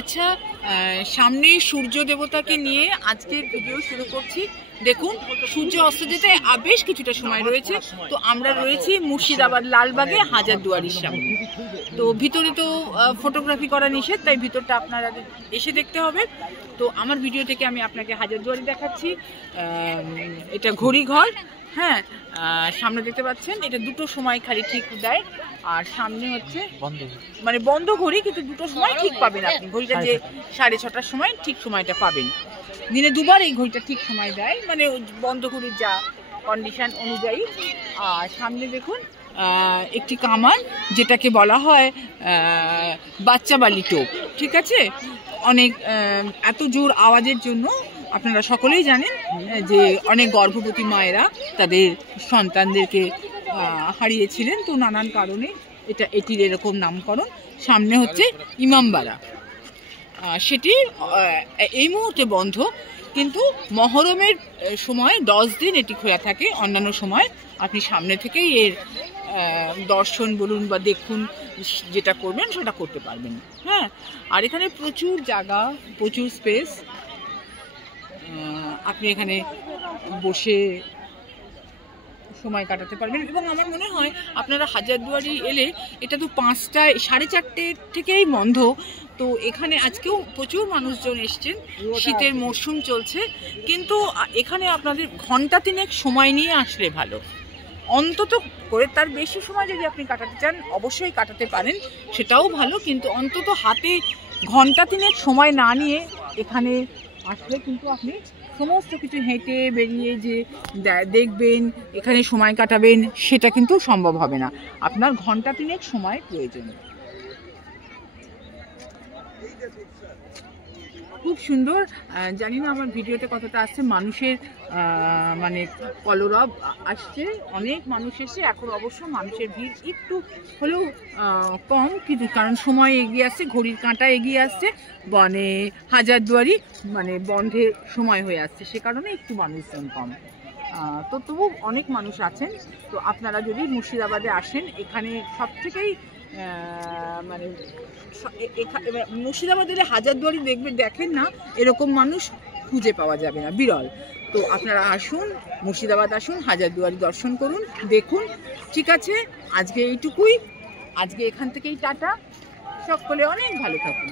আচ্ছা, সামনে সূর্য দেবতাকে নিয়ে আজকের ভিডিও শুরু করছি। দেখুন, সূর্য অস্ত যেতে বেশ কিছুটা সময় রয়েছে। তো আমরা রয়েছি মুর্শিদাবাদ লালবাগে হাজারদুয়ারির সামনে। তো ভিতরে তো ফটোগ্রাফি করা নিষেধ, তাই ভিতরটা আপনারা এসে দেখতে হবে। তো আমার ভিডিও থেকে আমি আপনাকে হাজারদুয়ারি দেখাচ্ছি। এটা ঘড়িঘর, হ্যাঁ, সামনে দেখতে পাচ্ছেন। এটা দুটো সময় খালি ঠিক দেয়, আর সামনে হচ্ছে মানে বন্ধ ঘড়ি, কিন্তু দুটো সময় ঠিক পাবেন আপনি। ঘড়িটা যে 6:30টার সময় ঠিক সময়টা পাবেন। দিনে দুবার এই ঘড়িটা ঠিক সময় দেয়, মানে বন্ধ ঘড়ির যা কন্ডিশন অনুযায়ী। আর সামনে দেখুন একটি কামান, যেটাকে বলা হয় বাচ্চা বালি টোপ, ঠিক আছে। অনেক এত জোর আওয়াজের জন্য আপনারা সকলেই জানেন যে অনেক গর্ভবতী মায়েরা তাদের সন্তানদেরকে হারিয়েছিলেন। তো নানান কারণে এটির এরকম নামকরণ। সামনে হচ্ছে ইমামবাড়া, সেটি এই মুহূর্তে বন্ধ, কিন্তু মহরমের সময় 10 দিন এটি খোলা থাকে। অন্যান্য সময় আপনি সামনে থেকেই এর দর্শন বলুন বা দেখুন, যেটা করবেন সেটা করতে পারবেন। হ্যাঁ, আর এখানে প্রচুর জায়গা, প্রচুর স্পেস। আপনি এখানে বসে সময় কাটাতে পারবেন। এবং আমার মনে হয় আপনারা হাজারদুয়ারি এলে, এটা তো 5টায় 4:30 থেকেই বন্ধ। তো এখানে আজকেও প্রচুর মানুষজন এসছেন, শীতের মরশুম চলছে, কিন্তু এখানে আপনাদের ঘন্টা 3 সময় নিয়ে আসলে ভালো। অন্তত করে তার বেশি সময় যদি আপনি কাটাতে চান অবশ্যই কাটাতে পারেন, সেটাও ভালো, কিন্তু অন্তত হাতে ঘন্টা 3 সময় না নিয়ে এখানে আসলে কিন্তু আপনি সমস্ত কিছু হেঁটে বেরিয়ে যে দেখবেন, এখানে সময় কাটাবেন, সেটা কিন্তু সম্ভব হবে না। আপনার ঘন্টা 3 সময় প্রয়োজন। খুব সুন্দর। জানি না আমার ভিডিওতে কতটা আসছে, মানুষের মানে কলরব আসছে, অনেক মানুষ এসছে। এখন অবশ্য মানুষের ভিড় একটু হলেও কম, কিন্তু কারণ সময় এগিয়ে আসছে, ঘড়ির কাঁটা এগিয়ে আসছে, মানে হাজারদুয়ারি মানে বন্ধের সময় হয়ে আসছে, সে কারণে একটু মানুষজন কম। তো তবু অনেক মানুষ আছেন। তো আপনারা যদি মুর্শিদাবাদে আসেন, এখানে সব থেকেই মানে মুর্শিদাবাদের হাজারদুয়ারি দেখেন না এরকম মানুষ খুঁজে পাওয়া যাবে না, বিরল। তো আপনারা আসুন, মুর্শিদাবাদ আসুন, হাজারদুয়ারি দর্শন করুন, দেখুন। ঠিক আছে, আজকে এইটুকুই। আজকে এখান থেকেই টাটা, সকলে অনেক ভালো থাকুন।